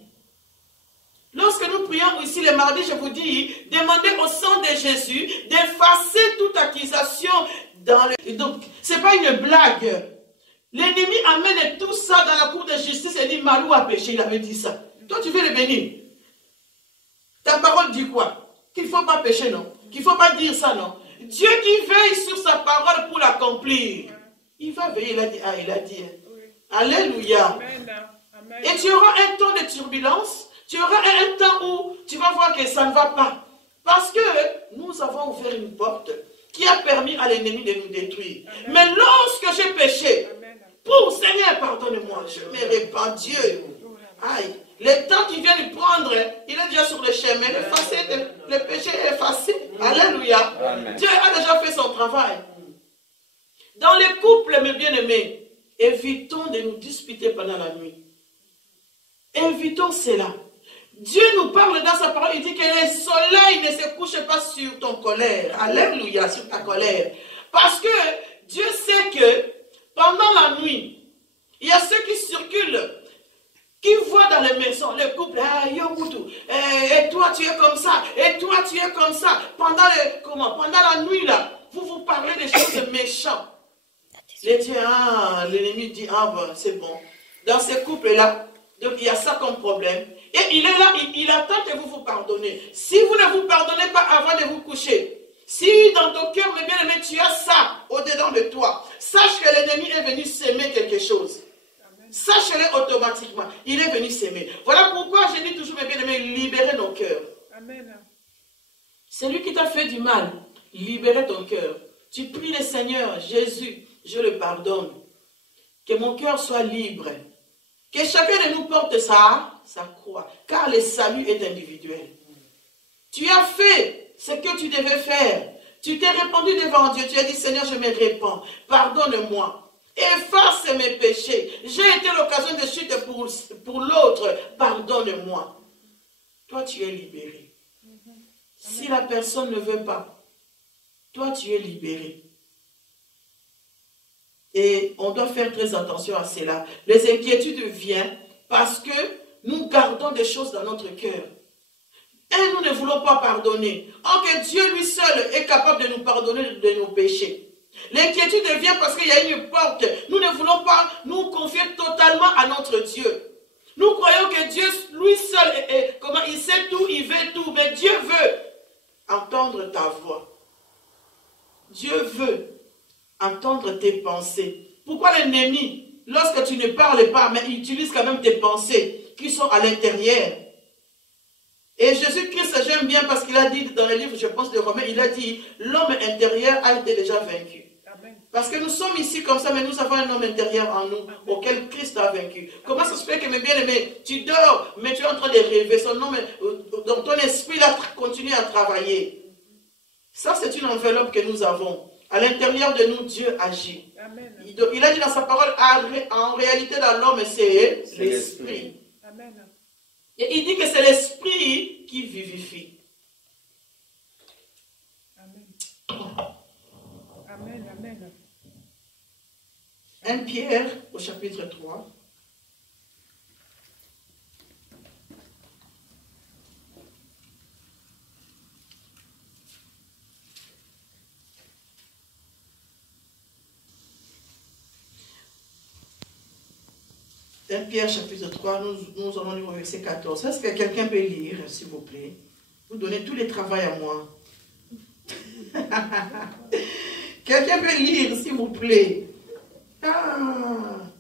Lorsque nous prions ici le mardi, je vous dis, demandez au sang de Jésus d'effacer toute accusation dans le... Donc, ce n'est pas une blague. L'ennemi amène tout ça dans la cour de justice et dit, Malou a péché, il avait dit ça. Toi, tu veux le bénir. Ta parole dit quoi? Qu'il ne faut pas pécher, non? Qu'il ne faut pas dire ça, non? Dieu qui veille sur sa parole pour l'accomplir. Il va veiller, il a dit. Ah, il a dit. Oui. Alléluia. Amen. Amen. Et tu auras un temps de turbulence. Tu auras un temps où tu vas voir que ça ne va pas. Parce que nous avons ouvert une porte qui a permis à l'ennemi de nous détruire. Amen. Mais lorsque j'ai péché, pour Seigneur, pardonne-moi, je me répands, Dieu. Aïe. Le temps qu'il vient de prendre, il est déjà sur le chemin. Le péché est effacé. Alléluia. Amen. Dieu a déjà fait son travail. Dans les couples, mes bien-aimés, évitons de nous disputer pendant la nuit. Évitons cela. Dieu nous parle dans sa parole, il dit que le soleil ne se couche pas sur ton colère. Alléluia, sur ta colère. Parce que Dieu sait que pendant la nuit, il y a ceux qui circulent, qui voient dans les maisons, le couple, ah, et toi tu es comme ça, et toi tu es comme ça. Pendant la nuit, là, vous parlez des choses méchantes. L'ennemi dit, ah ben, c'est bon. Dans ces couples-là, donc il y a ça comme problème. Et il est là, il attend que vous pardonnez. Si vous ne vous pardonnez pas avant de vous coucher, si dans ton cœur, mes bien-aimés, tu as ça au-dedans de toi, sache que l'ennemi est venu s'aimer quelque chose. Sache-le automatiquement. Il est venu s'aimer. Voilà pourquoi je dis toujours, mes bien-aimés, libérez nos cœurs. Amen. Celui qui t'a fait du mal, libérez ton cœur. Tu pries le Seigneur, Jésus, je le pardonne. Que mon cœur soit libre. Que chacun de nous porte sa croix. Car le salut est individuel. Tu as fait ce que tu devais faire. Tu t'es répandu devant Dieu. Tu as dit, Seigneur, je me répands. Pardonne-moi. Efface mes péchés. J'ai été l'occasion de chute pour l'autre. Pardonne-moi. Toi, tu es libéré. Si la personne ne veut pas, toi, tu es libéré. Et on doit faire très attention à cela. Les inquiétudes viennent parce que nous gardons des choses dans notre cœur. Et nous ne voulons pas pardonner. Or que Dieu lui seul est capable de nous pardonner de nos péchés. L'inquiétude vient parce qu'il y a une porte. Nous ne voulons pas nous confier totalement à notre Dieu. Nous croyons que Dieu, lui seul, comment il sait tout, il veut tout. Mais Dieu veut entendre ta voix. Dieu veut entendre tes pensées. Pourquoi l'ennemi, lorsque tu ne parles pas, mais il utilise quand même tes pensées qui sont à l'intérieur? Et Jésus-Christ, j'aime bien parce qu'il a dit dans le livre, je pense de Romains, il a dit, l'homme intérieur a été déjà vaincu. Amen. Parce que nous sommes ici comme ça, mais nous avons un homme intérieur en nous, auquel Christ a vaincu. Comment ça se fait que, mes bien-aimés, tu dors, mais tu es en train de rêver, son homme, donc ton esprit là continue à travailler. Ça, c'est une enveloppe que nous avons. À l'intérieur de nous, Dieu agit. Il a dit dans sa parole, en réalité dans l'homme, c'est l'esprit. Et il dit que c'est l'esprit qui vivifie. Amen. 1 Pierre au chapitre 3. Pierre chapitre 3, nous allons lire au verset 14. Est-ce que quelqu'un peut lire, s'il vous plaît? Vous donnez tous les travaux à moi. Quelqu'un peut lire, s'il vous plaît? Ah.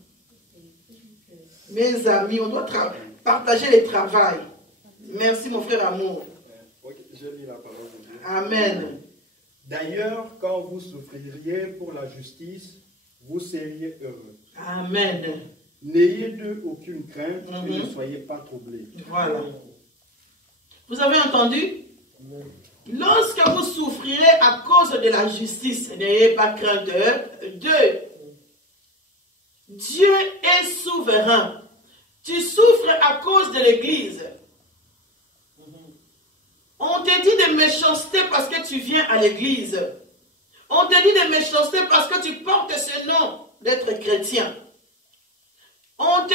Mes amis, on doit partager les travaux. Merci mon frère Amour. Je lis la parole de Dieu. Amen. D'ailleurs, quand vous souffririez pour la justice, vous seriez heureux. Amen. N'ayez d'eux aucune crainte et ne soyez pas troublés. Voilà. Vous avez entendu? Lorsque vous souffrirez à cause de la justice, n'ayez pas crainte d'eux. Dieu est souverain. Tu souffres à cause de l'Église. On te dit de méchanceté parce que tu viens à l'Église. On te dit de méchanceté parce que tu portes ce nom d'être chrétien. On te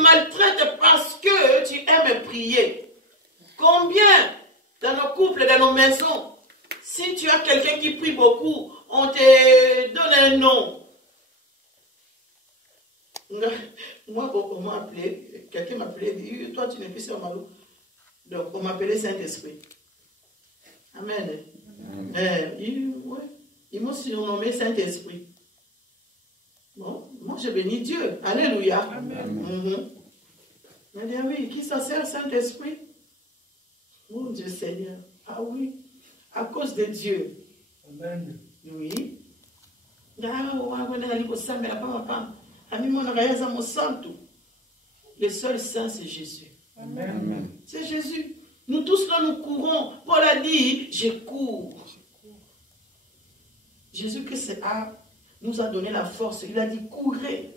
maltraite parce que tu aimes prier. Combien dans nos couples, dans nos maisons, si tu as quelqu'un qui prie beaucoup, on te donne un nom. Moi, on m'a appelé, quelqu'un m'a appelé, dit, toi tu n'es plus sur Malou. Donc on m'appelait Saint-Esprit. Amen. Ils m'ont surnommé Saint-Esprit. Bon, moi je bénis Dieu. Alléluia. Amen. Il dit, oui, qui ça sert Saint-Esprit? Mon Dieu Seigneur. Ah oui, à cause de Dieu. Amen. Oui. Le seul saint, c'est Jésus. Amen. C'est Jésus. Nous tous là, nous courons. Paul a dit, je cours. Jésus Christ nous a donné la force. Il a dit, courez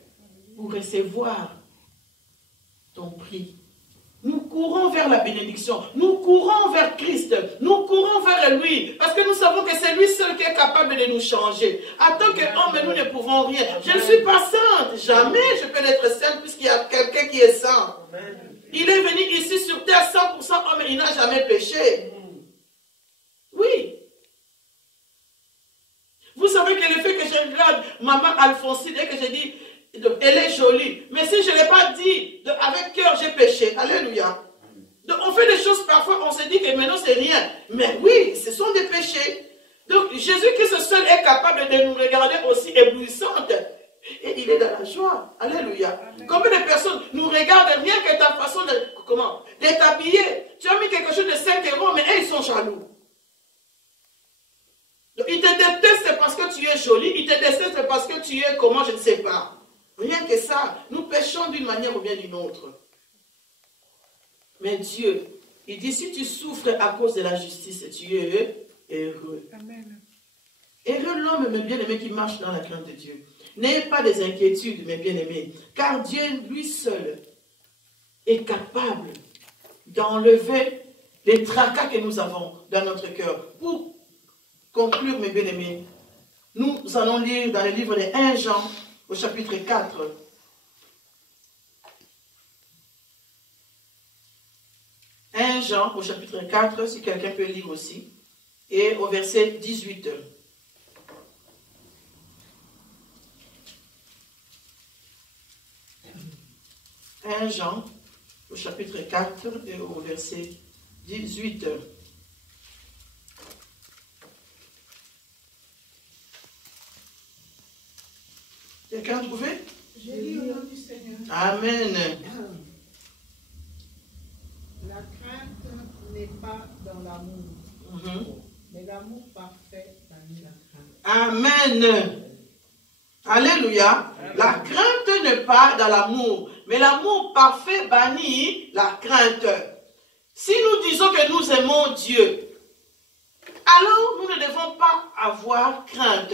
pour recevoir ton prix. Nous courons vers la bénédiction. Nous courons vers Christ. Nous courons vers lui. Parce que nous savons que c'est lui seul qui est capable de nous changer. En tant qu'homme, nous ne pouvons rien. Je ne suis pas sainte. Jamais je peux être sainte puisqu'il y a quelqu'un qui est saint. Il est venu ici sur terre 100% homme et il n'a jamais péché. Oui. Vous savez que le fait que je regarde maman Alphonsine et que je dis, elle est jolie. Mais si je ne l'ai pas dit, avec cœur, j'ai péché. Alléluia. Donc on fait des choses parfois, on se dit que maintenant c'est rien. Mais oui, ce sont des péchés. Donc Jésus-Christ seul est capable de nous regarder aussi éblouissante. Et il est dans la joie. Alléluia. Combien de personnes nous regardent rien que ta façon de t'habiller. Tu as mis quelque chose de 5 €, mais eux, ils sont jaloux. Donc, ils te détestent parce que tu es jolie. Ils te détestent parce que tu es comment, je ne sais pas. Rien que ça. Nous péchons d'une manière ou bien d'une autre. Mais Dieu, il dit, si tu souffres à cause de la justice, tu es heureux. Amen. Heureux l'homme, mes bien-aimés, qui marche dans la crainte de Dieu. N'ayez pas des inquiétudes, mes bien-aimés, car Dieu, lui seul, est capable d'enlever les tracas que nous avons dans notre cœur. Pour conclure, mes bien-aimés, nous allons lire dans le livre de 1 Jean, au chapitre 4. 1 Jean, au chapitre 4, si quelqu'un peut lire aussi, et au verset 18. 1 Jean, au chapitre 4 et au verset 18. Quelqu'un a trouvé? J'ai lu au nom du Seigneur. Amen. La crainte n'est pas dans l'amour, mais l'amour parfait bannit la crainte. Amen. Alléluia. La crainte n'est pas dans l'amour, mais l'amour parfait bannit la crainte. Si nous disons que nous aimons Dieu, alors nous ne devons pas avoir crainte.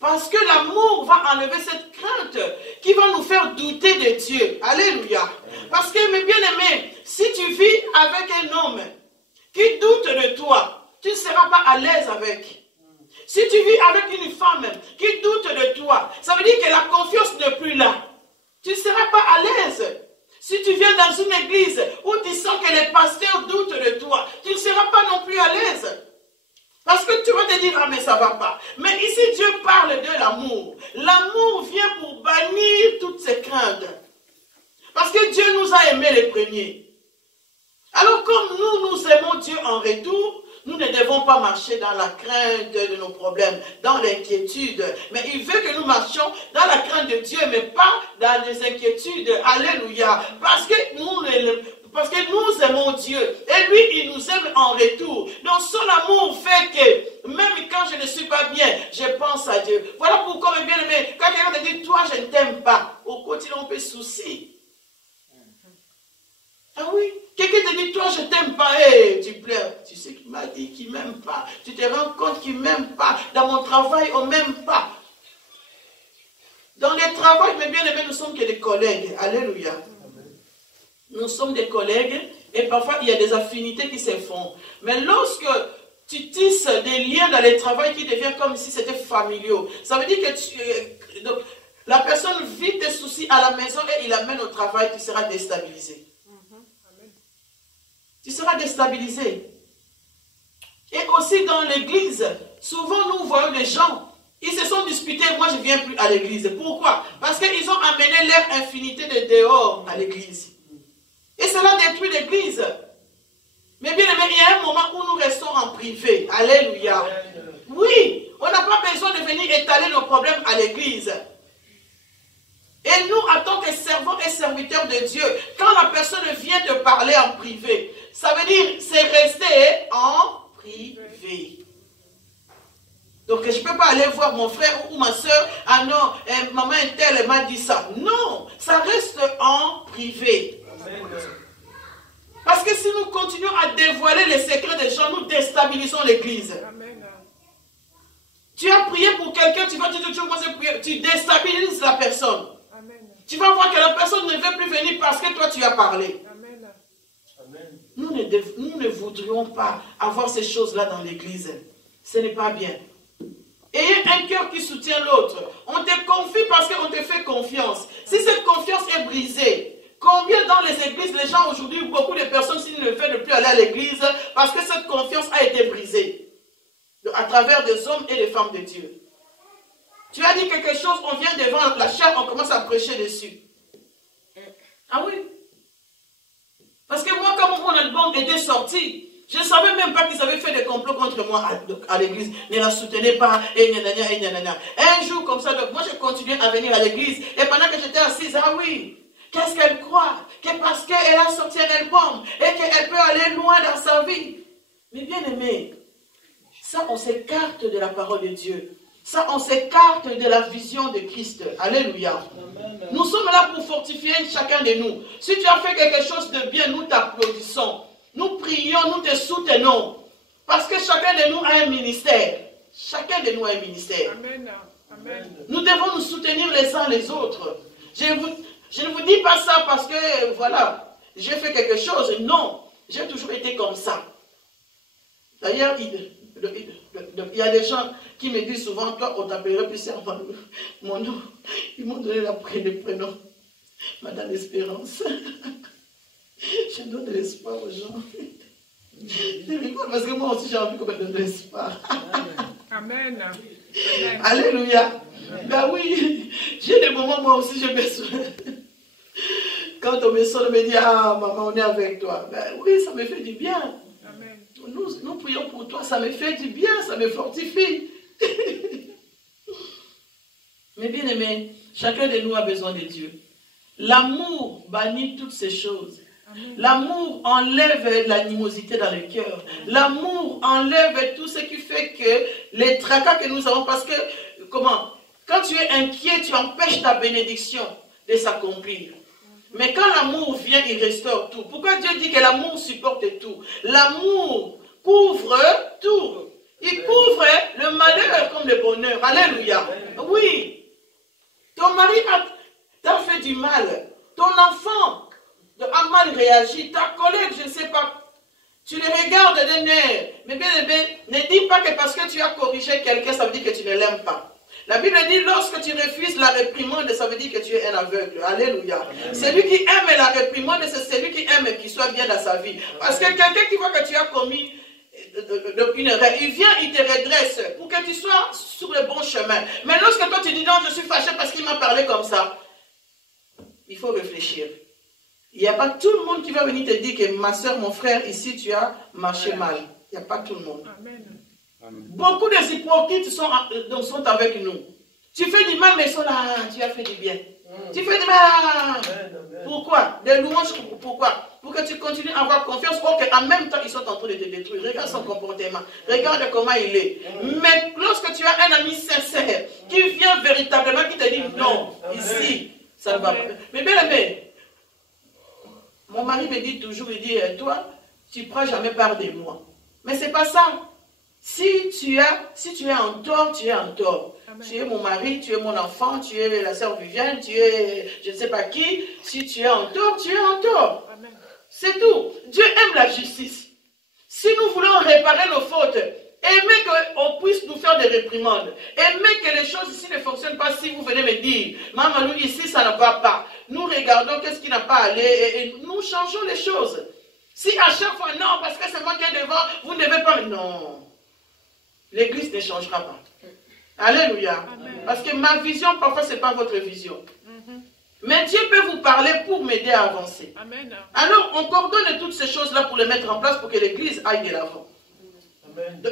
Parce que l'amour va enlever cette crainte qui va nous faire douter de Dieu. Alléluia. Parce que, mes bien-aimés, si tu vis avec un homme qui doute de toi, tu ne seras pas à l'aise avec. Si tu vis avec une femme qui doute de toi, ça veut dire que la confiance n'est plus là. Tu ne seras pas à l'aise. Si tu viens dans une église où tu sens que les pasteurs doutent de toi, tu ne seras pas non plus à l'aise. Parce que tu vas te dire, ah mais ça ne va pas. Mais ici, Dieu parle de l'amour. L'amour vient pour bannir toutes ces craintes. Parce que Dieu nous a aimés les premiers. Alors comme nous aimons Dieu en retour, nous ne devons pas marcher dans la crainte de nos problèmes, dans l'inquiétude. Mais il veut que nous marchions dans la crainte de Dieu, mais pas dans les inquiétudes. Alléluia. Parce que nous aimons Dieu. Et lui, il nous aime en retour. Donc son amour fait que, même quand je ne suis pas bien, je pense à Dieu. Voilà pourquoi, mes bien-aimés, quand quelqu'un te dit, toi, je ne t'aime pas, au quotidien, on peut soucier. Ah oui, quelqu'un te dit, toi, je ne t'aime pas, hey, tu pleures. Tu sais qu'il m'a dit qu'il ne m'aime pas. Tu te rends compte qu'il ne m'aime pas. Dans mon travail, on ne m'aime pas. Dans les travails, mes bien-aimés, nous sommes que des collègues. Alléluia. Nous sommes des collègues et parfois il y a des affinités qui se font. Mais lorsque tu tisses des liens dans les travails qui deviennent comme si c'était familiaux, ça veut dire que donc, la personne vit tes soucis à la maison et il amène au travail, tu seras déstabilisé. Tu seras déstabilisé. Et aussi dans l'église, souvent nous voyons des gens, ils se sont disputés, moi je ne viens plus à l'église. Pourquoi? Parce qu'ils ont amené leur infinité de dehors à l'église. Et cela détruit l'église. Mais bien aimé, il y a un moment où nous restons en privé. Alléluia. Oui, on n'a pas besoin de venir étaler nos problèmes à l'église. Et nous, en tant que servants et serviteurs de Dieu, quand la personne vient te parler en privé, ça veut dire c'est rester en privé. Donc je ne peux pas aller voir mon frère ou ma soeur, ah non, maman elle m'a dit ça. Non, ça reste en privé. Parce que si nous continuons à dévoiler les secrets des gens, nous déstabilisons l'église. Tu as prié pour quelqu'un, tu vas prier, tu déstabilises la personne. Amen. Tu vas voir que la personne ne veut plus venir parce que toi tu as parlé. Amen. Nous ne voudrions pas avoir ces choses-là dans l'église. Ce n'est pas bien. Ayez un cœur qui soutient l'autre. On te confie parce qu'on te fait confiance. Si cette confiance est brisée, combien dans les églises, les gens aujourd'hui, beaucoup de personnes, s'ils ne veulent plus aller à l'église, parce que cette confiance a été brisée. À travers des hommes et des femmes de Dieu. Tu as dit quelque chose, on vient devant la chaire, on commence à prêcher dessus. Ah oui. Parce que moi, quand mon album était sorti, je ne savais même pas qu'ils avaient fait des complots contre moi à l'église. Ne la soutenez pas, et nanana, et nanana. Un jour comme ça, donc moi je continuais à venir à l'église, et pendant que j'étais assise, ah oui, qu'est-ce qu'elle croit? Que parce qu'elle a sorti un album, et qu'elle peut aller loin dans sa vie. Mais bien aimé, ça on s'écarte de la parole de Dieu. Ça on s'écarte de la vision de Christ. Alléluia. Amen. Nous sommes là pour fortifier chacun de nous. Si tu as fait quelque chose de bien, nous t'applaudissons. Nous prions, nous te soutenons. Parce que chacun de nous a un ministère. Chacun de nous a un ministère. Amen. Amen. Nous devons nous soutenir les uns les autres. Je ne vous dis pas ça parce que, voilà, j'ai fait quelque chose. Non, j'ai toujours été comme ça. D'ailleurs, il y a des gens qui me disent souvent, toi, on t'appellerait plus servant. Mon nom, ils m'ont donné le prénom. Madame Espérance. Je donne de l'espoir aux gens. Parce que moi aussi, j'ai envie qu'on me donne de l'espoir. Amen. Amen. Alléluia. Ben oui, j'ai des moments, moi aussi, je me souviens. Quand on me sonne, on me dit, ah, maman, on est avec toi. Ben oui, ça me fait du bien. Amen. Nous prions pour toi, ça me fait du bien, ça me fortifie. Mais bien aimé, chacun de nous a besoin de Dieu. L'amour bannit toutes ces choses. L'amour enlève l'animosité dans le cœur. L'amour enlève tout ce qui fait que les tracas que nous avons, parce que, comment? Quand tu es inquiet, tu empêches ta bénédiction de s'accomplir. Mais quand l'amour vient, il restaure tout. Pourquoi Dieu dit que l'amour supporte tout? L'amour couvre tout. Il qui couvre le malheur comme le bonheur. Alléluia. Oui. Ton mari t'a fait du mal. Ton enfant a mal réagi. Ta collègue, je ne sais pas. Tu les regardes d'un air. Mais bien aimé, ne dis pas que parce que tu as corrigé quelqu'un, ça veut dire que tu ne l'aimes pas. La Bible dit, lorsque tu refuses la réprimande, ça veut dire que tu es un aveugle. Alléluia. Celui qui aime la réprimande, c'est celui qui aime qu'il soit bien dans sa vie. Parce que quelqu'un qui voit que tu as commis une erreur, il vient, il te redresse pour que tu sois sur le bon chemin. Mais lorsque toi tu dis, non, je suis fâché parce qu'il m'a parlé comme ça, il faut réfléchir. Il n'y a pas tout le monde qui va venir te dire que ma soeur, mon frère, ici tu as marché mal. Il n'y a pas tout le monde. Amen. Beaucoup des hypocrites sont avec nous. Tu fais du mal, mais ils sont là, tu as fait du bien. Tu fais du mal. Pourquoi? Des louanges, pourquoi? Pour que tu continues à avoir confiance, or qu'en même temps, ils sont en train de te détruire. Regarde son comportement. Regarde comment il est. Mais lorsque tu as un ami sincère, qui vient véritablement, qui te dit non, ici, ça ne va pas. Mais bien aimé, mon mari me dit toujours, il dit, toi, tu ne prends jamais part de moi. Mais ce n'est pas ça. Si tu es en tort, tu es en tort. Amen. Tu es mon mari, tu es mon enfant, tu es la sœur Vivienne, tu es je ne sais pas qui. Si tu es en tort, tu es en tort. C'est tout. Dieu aime la justice. Si nous voulons réparer nos fautes, aimez qu'on puisse nous faire des réprimandes. Aimez que les choses ici ne fonctionnent pas. Si vous venez me dire, maman, nous ici, ça ne va pas. Nous regardons qu'est-ce qui n'a pas allé et nous changeons les choses. Si à chaque fois, non, parce que c'est moi qui est devant, vous ne devez pas. Non. L'église ne changera pas. Alléluia. Amen. Parce que ma vision, parfois, ce n'est pas votre vision. Mais Dieu peut vous parler pour m'aider à avancer. Amen. Alors, on coordonne toutes ces choses-là pour les mettre en place pour que l'église aille de l'avant.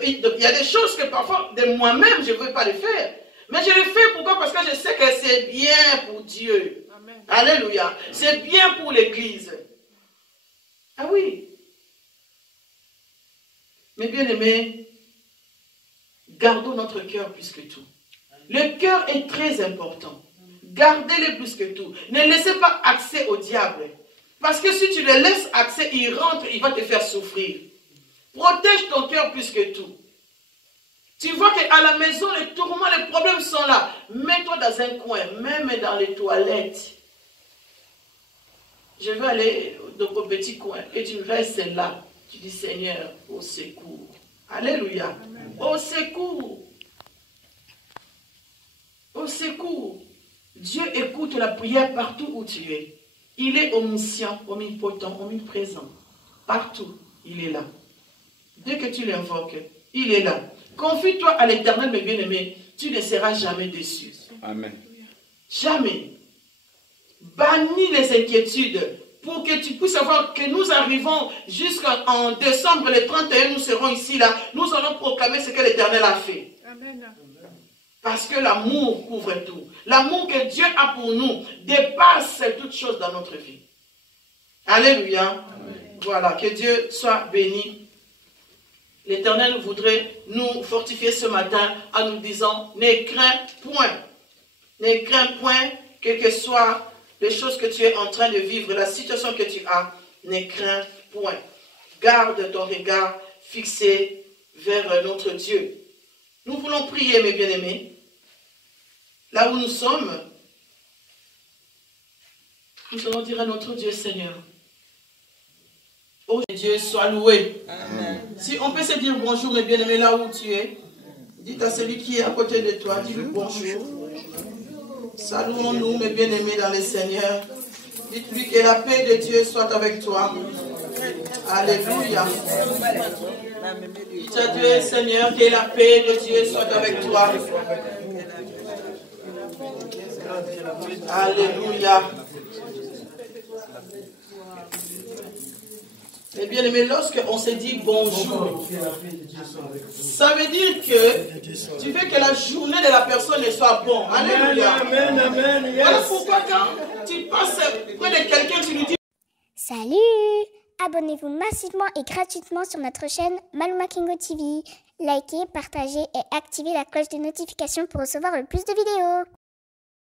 Il y a des choses que parfois, de moi-même, je ne veux pas les faire. Mais je les fais pourquoi? Parce que je sais que c'est bien pour Dieu. Amen. Alléluia. C'est bien pour l'église. Ah oui. Mais bien aimé, gardons notre cœur plus que tout. Le cœur est très important. Gardez-le plus que tout. Ne laissez pas accès au diable. Parce que si tu le laisses accès, il rentre, il va te faire souffrir. Protège ton cœur plus que tout. Tu vois qu'à la maison, les tourments, les problèmes sont là. Mets-toi dans un coin, même dans les toilettes. Je vais aller dans mon petit coin et tu restes là. Tu dis, Seigneur, au secours. Alléluia. Amen. Au secours. Au secours. Dieu écoute la prière partout où tu es. Il est omniscient, omnipotent, omniprésent. Partout, il est là. Dès que tu l'invoques, il est là. Confie-toi à l'Éternel, mes bien-aimés. Tu ne seras jamais déçu. Amen. Jamais. Bannis les inquiétudes pour que tu puisses savoir que nous arrivons jusqu'en décembre, le 31, nous serons ici, là. Nous allons proclamer ce que l'Éternel a fait. Amen. Parce que l'amour couvre tout. L'amour que Dieu a pour nous dépasse toute chose dans notre vie. Alléluia. Amen. Voilà, que Dieu soit béni. L'Éternel voudrait nous fortifier ce matin en nous disant, ne crains point. Ne crains point, quelles que soient les choses que tu es en train de vivre, la situation que tu as, ne crains point. Garde ton regard fixé vers notre Dieu. Nous voulons prier, mes bien-aimés. Là où nous sommes, nous allons dire à notre Dieu, Seigneur, oh Dieu, sois loué. Amen. Si on peut se dire bonjour, mes bien-aimés, là où tu es, dites à celui qui est à côté de toi, dis-lui bonjour. Saluons-nous, mes bien-aimés, dans le Seigneur. Dites-lui que la paix de Dieu soit avec toi. Alléluia. Dites à Dieu, Seigneur, que la paix de Dieu soit avec toi. Alléluia. Et bien aimé, lorsqu'on se dit bonjour, ça veut dire que tu veux que la journée de la personne soit bonne. Alléluia. Amen, amen, yes. Voilà pourquoi quand tu passes près de quelqu'un, tu lui dis salut. Abonnez-vous massivement et gratuitement sur notre chaîne Maluma Kingo TV. Likez, partagez et activez la cloche de notification pour recevoir le plus de vidéos.